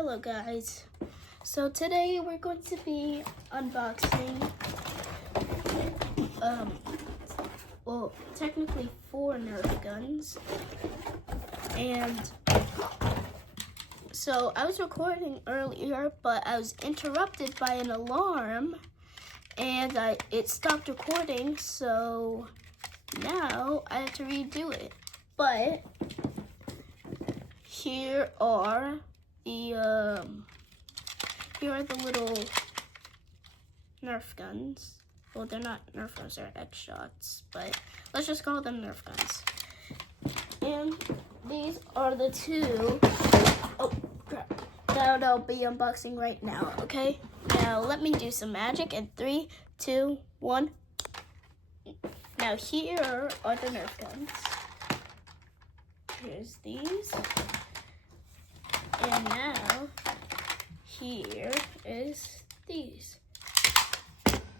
Hello guys. So today we're going to be unboxing well, technically 4 Nerf guns. And so I was recording earlier, but I was interrupted by an alarm and it stopped recording, so now I have to redo it. But here are the little Nerf guns. Well, they're not Nerf guns, they're X-Shots, but let's just call them Nerf guns. And these are the 2, oh crap, that I'll be unboxing right now, okay? Now let me do some magic in 3, 2, 1. Now here are the Nerf guns. Here's these. And now, here is these.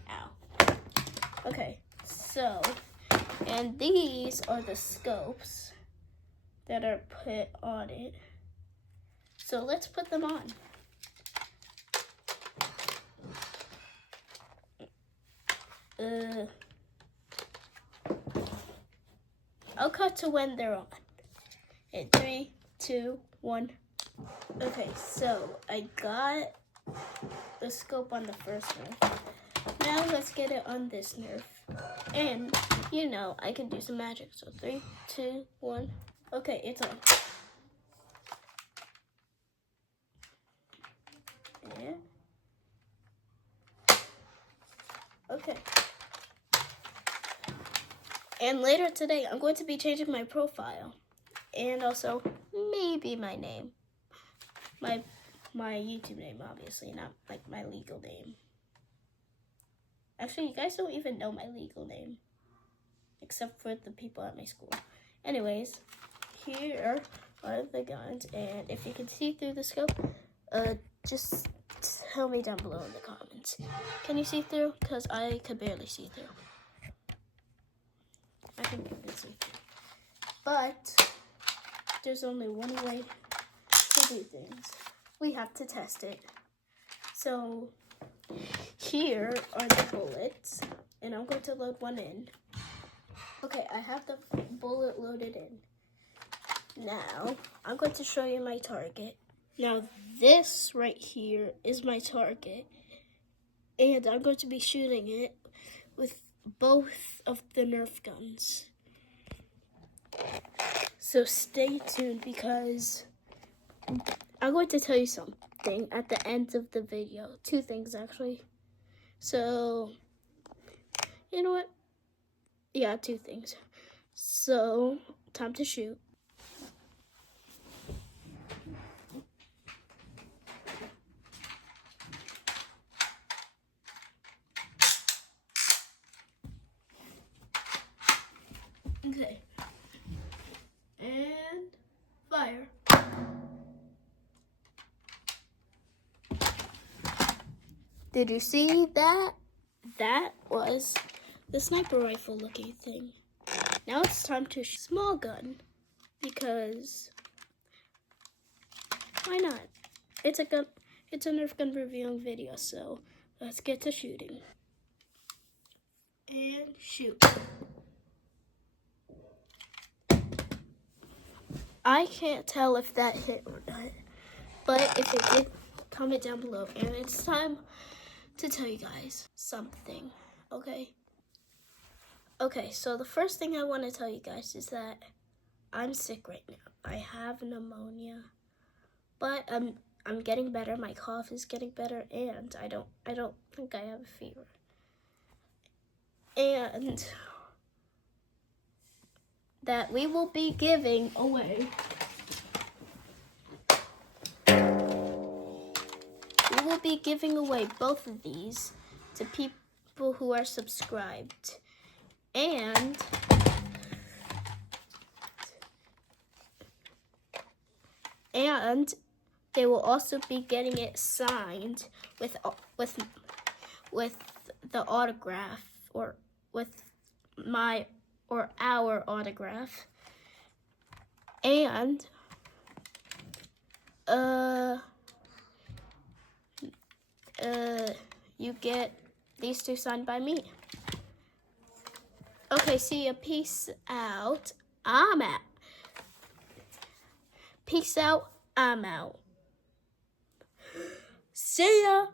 Ow. Okay, so, and these are the scopes that are put on it. So let's put them on. I'll cut to when they're on. In 3, 2, 1. Okay, so I got the scope on the first Nerf. Now let's get it on this Nerf. And, you know, I can do some magic. So 3, 2, 1. Okay, it's on. Yeah. Okay. And later today, I'm going to be changing my profile. And also, maybe my name. My YouTube name, obviously, not like my legal name. Actually, you guys don't even know my legal name, except for the people at my school. Anyways, here are the guns, and if you can see through the scope, just tell me down below in the comments. Can you see through? Because I could barely see through. I think I can see through. But there's only one way to do things. We have to test it. So here are the bullets, and I'm going to load one in. Okay, I have the bullet loaded in. Now I'm going to show you my target. Now this right here is my target, and I'm going to be shooting it with both of the Nerf guns. So stay tuned, because I'm going to tell you something at the end of the video. 2 things, actually. So, you know what? Yeah, 2 things. So, time to shoot. Okay. And fire. Did you see that? That was the sniper rifle looking thing. Now it's time to shoot small gun, because why not? It's a gun. It's a Nerf gun reviewing video, so let's get to shooting. And shoot. I can't tell if that hit or not, but if it did, comment down below. And it's time to tell you guys something, okay? Okay, so the first thing I want to tell you guys is that I'm sick right now. I have pneumonia, but I'm getting better. My cough is getting better, and I don't think I have a fever. And that we will be giving away. We will be giving away both of these to people who are subscribed. And they will also be getting it signed with the autograph, or with my or our autograph. And you get these two signed by me. Okay, see ya. Peace out. I'm out. Peace out. I'm out. See ya.